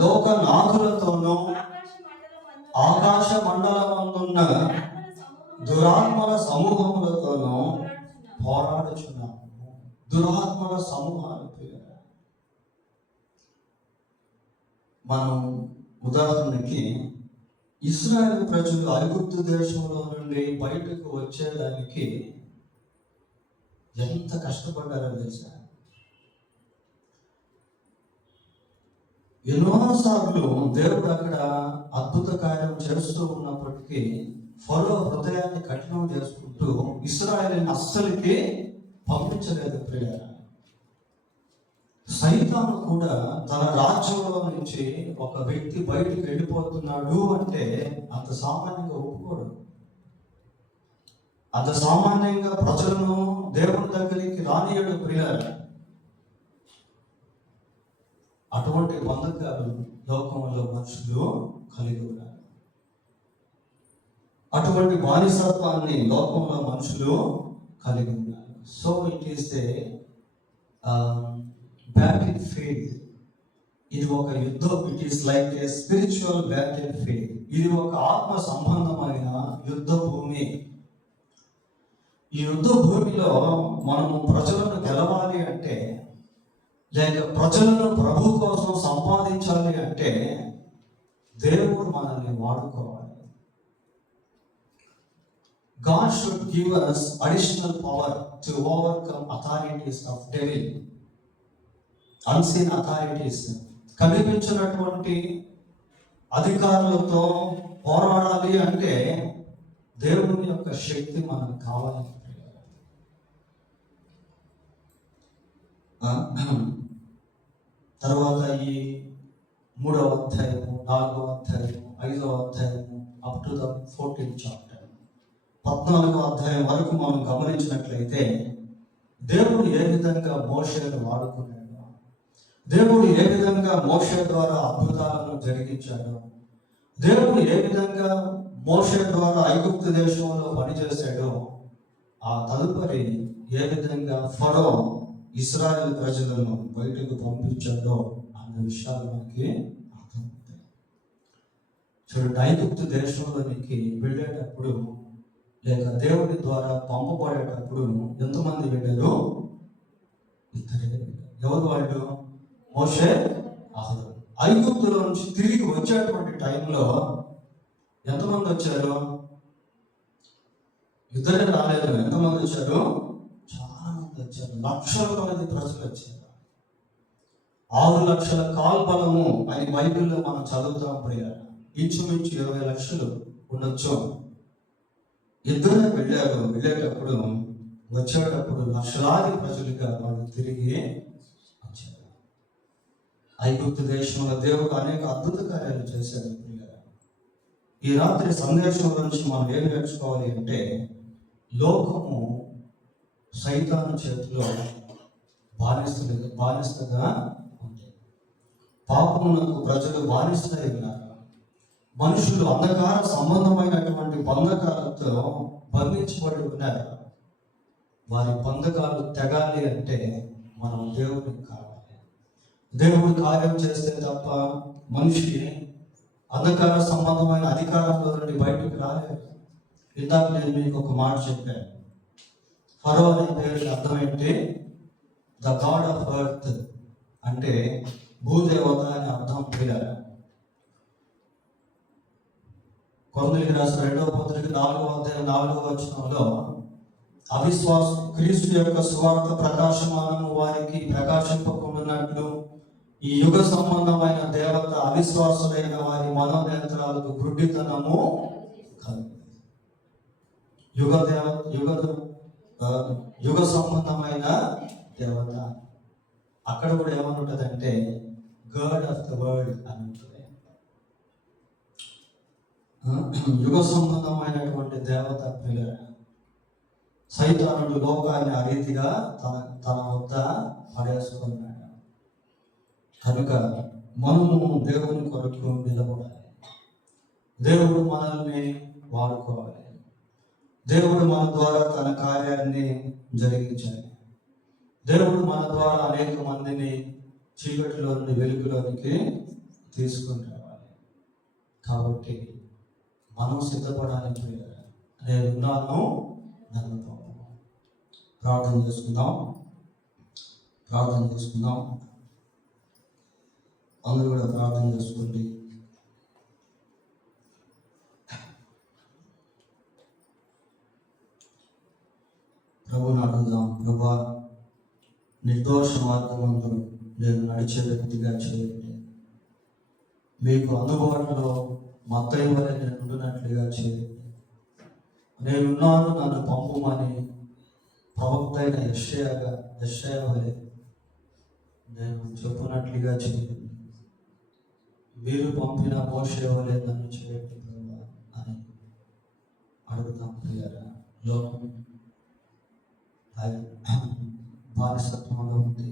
లోకనాథులతోనూ ఆకాశ మండలమందున్న దురాత్మల సమూహములతోనూ పోరాడుచున్నాము. దురాత్మల సమూహాలు మనం ఉదాహరణకి ఇశ్రాయేలు ప్రజలు ఐగుప్తు దేశంలో నుండి బయటకు వచ్చేదానికి ఎంత కష్టపడ్డారో తెలుసా? ఎన్నోసార్లు దేవుడు అక్కడ అద్భుత కార్యం చేస్తూ ఉన్నప్పటికీ ఫరో హృదయాన్ని కఠినం చేసుకుంటూ ఇశ్రాయేలుని అస్సలకి పంపించలేదు. ప్రియులారా, సైతాను కూడా తన రాజ్యంలో నుంచి ఒక వ్యక్తి బయటికి వెళ్ళిపోతున్నాడు అంటే అంత సామాన్యంగా ఒప్పుకోడు. అంత సామాన్యంగా ప్రజలను దేవుని దగ్గరికి రానియడు. ప్రియులారా, అటువంటి బంధకాలు లోకంలో మనుషులు కలిగి ఉన్నారు. అటువంటి బానిసత్వాన్ని లోకంలో మనుషులు కలిగి ఉన్నారు. So it is the battle field. ఇది ఒక యుద్ధం. It is like a spiritual battle field. ఇది ఒక ఆత్మ సంబంధమైన యుద్ధ భూమి. ఈ యుద్ధ భూమిలో మనము ప్రజలను గెలవాలి అంటే, లేక ప్రజలను ప్రభు కోసం సంపాదించాలి అంటే దేవుడు మనల్ని వాడుకోవాలి. God should give us additional power to overcome authorities of devil, unseen authorities. కనిపించినటువంటి అధికారులతో పోరాడాలి అంటే దేవుని యొక్క శక్తి మనకు కావాలి. తర్వాత ఈ 3వ అధ్యాయము, 4వ అధ్యాయము, 5వ అధ్యాయము up to the 14th chapter, 14వ అధ్యాయం వరకు మనం గమనించినట్లయితే దేవుడు ఏ విధంగా మోషేను వాడుకున్నాడు, దేవుడు ఏ విధంగా మోషే ద్వారా అద్భుతాలను జరిగించాడు, దేవుడు ఏ విధంగా మోషే ద్వారా ఐగుప్తు దేశంలో పనిచేశాడో, ఆ తదుపరి ఏ విధంగా ఫరో ఇశ్రాయేలు ప్రజలను బయటకు పంపించాడో అన్న విషయాలు మనకి అర్థమవుతాయి. చూడండి, ఐగుప్తు దేశంలోనికి వెళ్ళేటప్పుడు లేక దేవుడి ద్వారా పంపబడేటప్పుడు ఎంతమంది వెళ్ళారు? ఇద్దరే వెళ్ళారు. ఎవరు వాళ్ళు? మోషే, అహరోను. ఐగుప్తులో నుంచి తిరిగి వచ్చేటువంటి టైంలో ఎంతమంది వచ్చారు? ఇద్దరే రాలేదు. ఎంతమంది వచ్చారు? చాలా మంది వచ్చారు. లక్షల కొలది ప్రజలు వచ్చారు. 6 లక్షల కాల్బలము అని బైబిల్లో మనం చదువుతాం. ప్రియారు, ఇంచుమించు 20 లక్షలు ఉండొచ్చు. ఇద్దరే వెళ్ళారు. వెళ్ళేటప్పుడు వచ్చేటప్పుడు లక్షలాది ప్రజలుగా వాళ్ళు తిరిగి వచ్చారు. ఐగుప్తు దేశంలో దేవుడు అనేక అద్భుత కార్యాలు చేశాడు. ఈ రాత్రి సందేశం గురించి మనం ఏం నేర్చుకోవాలి అంటే, లోకము సైతాను చేతిలో బానిసగా ఉంది. పాపమునకు ప్రజలు బానిసలై ఉన్నారు. మనుషులు అంధకార సంబంధమైనటువంటి బంధకాలతో బంధించబడి ఉన్నారు. వారి బంధకాలు తెగాలి అంటే మనం దేవుడికి కావాలి. దేవుడు కార్యం చేస్తే తప్ప మనిషి అంధకార సంబంధమైన అధికారంలో నుండి బయటకు రాలేదు. ఇందాక నేను మీకు ఒక మాట చెప్పాను. ఫరో అనే పేరుకి అర్థం ఏంటి? ద గాడ్ ఆఫ్ ఎర్త్ అంటే భూదేవత అని అర్థం. పిల్లలు, కొరింథీయులకు రాసిన 2వ పత్రిక 4వ అధ్యాయం 4వ వచనంలో, అవిశ్వాసం క్రీస్తు యొక్క సువార్త ప్రకాశమానము వారికి ప్రకాశింపకుండానట్లు ఈ యుగ సంబంధమైన దేవత అవిశ్వాసులైన వారి మనోనేత్రాలకు గుడ్డితనము కలిగింది. యుగ సంబంధమైన దేవత. అక్కడ కూడా ఏమని ఉంటుందంటే గాడ్ ఆఫ్ ద వరల్డ్ అని ఉంటుంది. యుగ సంబంధమైనటువంటి దేవత పిల్లలు. సైతానుడు లోకాన్ని ఆ రీతిగా తన వద్ద పడేసుకున్నాడు. కనుక మనము దేవుని కొరకు నిలబడాలి. దేవుడు మనల్ని వాడుకోవాలి. దేవుడు మన ద్వారా తన కార్యాన్ని జరిగించాలి. దేవుడు మన ద్వారా అనేక మందిని చీకటిలో నుండి వెలుగులోనికి తీసుకుని రావాలి. కాబట్టి మనం సిద్ధపడానికి నేను ఉన్నాను, నన్ను పంపు. ప్రార్థన చేసుకుందాం. అందరూ కూడా ప్రార్థన చేసుకోండి. ప్రభువుని అడుగుదాం. ప్రభా నిర్దోష మార్గంలో నేను నడిచే వ్యక్తిగా చేయండి. మీకు అందుబాటులో మత్తయి వలె నేను ఉండినట్లుగా చేయండి. నేనున్నాను, నన్ను పంపుమని ప్రవక్త అయిన యెషయా వలె నేను చెప్పినట్లుగా చేయండి. మీరు పంపిన మోషే వలె నన్ను చేయండి ప్రభా అని అడుగుతాం. ప్రియారా, లోకం బానిసత్వంలో ఉంది.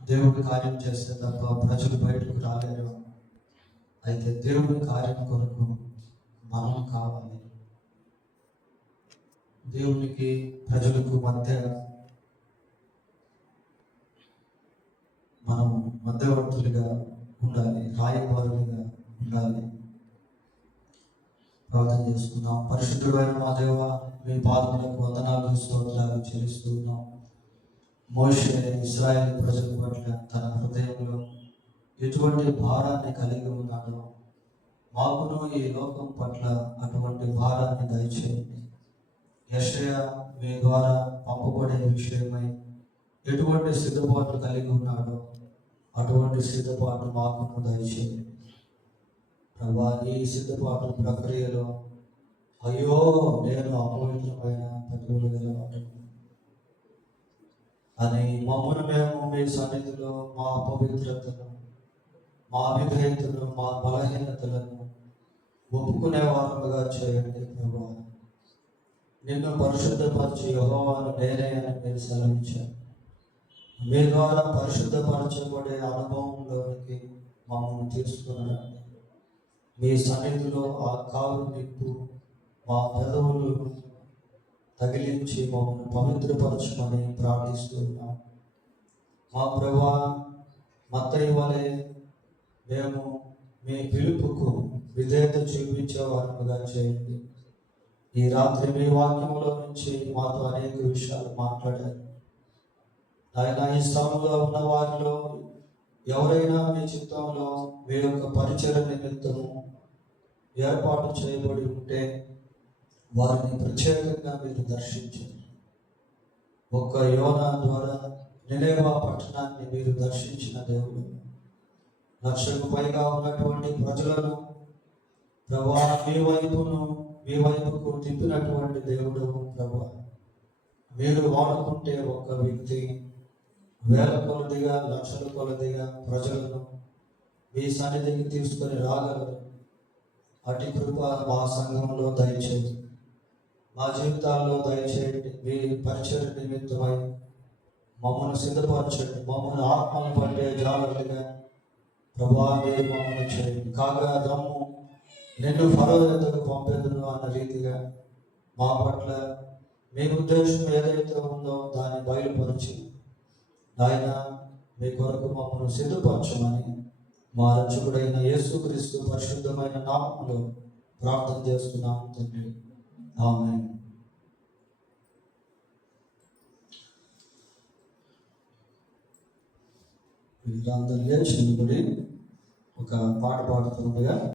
దేవుడి కార్యం చేస్తే తప్ప ప్రజలు బయటకు రాలేరు. అయితే దేవుడి కార్యం కొరకు మనం కావాలి. దేవునికి ప్రజలకు మధ్య మనం మధ్యవర్తులుగా ఉండాలి, రాయబారులుగా ఉండాలి. ప్రార్థన చేసుకుందాం. పరిశుద్ధుడైన మా దేవ, మీ పాదములకు వందనాలు స్తోత్రాలు చెల్లిస్తున్నాం. మోషే ఇశ్రాయేలు ప్రజల పట్ల తన హృదయంలో ఎటువంటి భారాన్ని కలిగి ఉన్నాడో మాకును ఈ లోకం పట్ల అటువంటి భారాన్ని దయచేయండి. యెషయా మీ ద్వారా పంపబడే విషయమై ఎటువంటి సిద్ధపాటు కలిగి ఉన్నాడో అటువంటి సిద్ధపాటు మాకును దయచేయండి. ప్రభా, ఈ సిద్ధపాటు ప్రక్రియలో అయ్యో నేను అపవిత్రమైన పట్టుదల గలవాడిని అని మమ్మల్ని మేము మీ సన్నిధిలో మా అపవిత్రతను, మా అవిధేయతను, మా బలహీనతలను ఒప్పుకునే వారముగా చేయండి. ప్రభా, నిన్ను పరిశుద్ధపరిచి యెహోవాను నేనే అని మీరు సెలవించారు. మీ ద్వారా పరిశుద్ధపరచబడే అనుభవంలోనికి మమ్మల్ని తీసుకున్నారండి. మీ సన్నిధిలో ఆ కారు నిప్పు మా పెదవులు తగిలించి మమ్మల్ని పవిత్రపరచమని ప్రార్థిస్తున్నాం. మా ప్రభా, మత్తయి వలె మేము మీ పిలుపుకు విధేయత చూపించే వారముగా చేయండి. ఈ రాత్రి మీ వాక్యంలో నుంచి మాతో అనేక విషయాలు మాట్లాడారు. ఆయన ఈ స్థలంలో ఉన్న వారిలో ఎవరైనా మీ చిత్తంలో మీ యొక్క పరిచయ నిమిత్తము ఏర్పాటు చేయబడి ఉంటే వారిని ప్రత్యేకంగా మీరు దర్శించండి. ఒక్క యోనా ద్వారా నినేవా పట్టణాన్ని మీరు దర్శించిన దేవుడు, 1,00,000కు పైగా ఉన్నటువంటి ప్రజలను ప్రభా మీ వైపుకు తిప్పినటువంటి దేవుడు. ప్రభా, మీరు వాడుకుంటే ఒక్క వ్యక్తి వేల కొలదిగా, లక్షల కొలదిగా ప్రజలను మీ సన్నిధికి తీసుకొని రాగలరు. అటు కృప మా సంఘంలో దయచేయండి, మా జీవితాల్లో దయచేయండి. మీ పరిచయ నిమిత్తమై మమ్మల్ని సిద్ధపరచండి. మమ్మల్ని ఆత్మను పట్టే జాగ్రత్తగా ప్రభా మీరు మమ్మల్ని చేయండి. కాగా దమ్ము నిన్ను ఫరో యొద్దకు పంపేదును అన్న రీతిగా మా పట్ల మీ ఉద్దేశం ఏదైతే ఉందో దాన్ని బయలుపరిచి ఆయన మీ కొరకు మమ్మల్ని సిద్ధపరచమని మా రక్షకుడైన యేసుక్రీస్తు పరిశుద్ధమైన నామములో ప్రార్థన చేస్తున్నాము తండ్రి. ఆమేన్. వీరందరూ లేచి నిలబడి ఒక పాట పాడుతుండగా